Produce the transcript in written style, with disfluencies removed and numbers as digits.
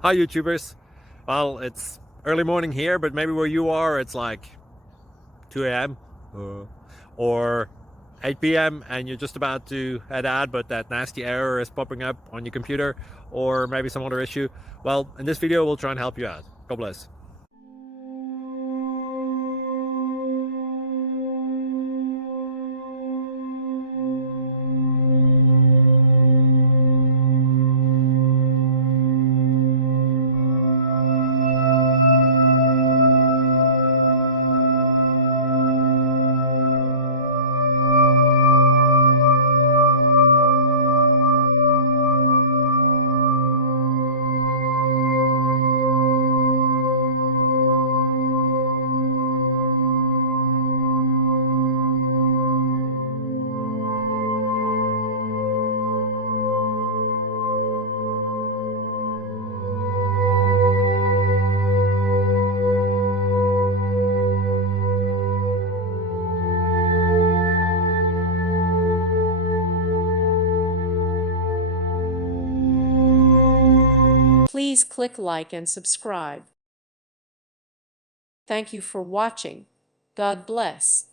Hi YouTubers. Well, it's early morning here, but maybe where you are it's like 2 a.m. or 8 p.m. and you're just about to head out, but that nasty error is popping up on your computer, or maybe some other issue. Well, in this video we'll try and help you out. God bless. Please click like and subscribe. Thank you for watching. God bless.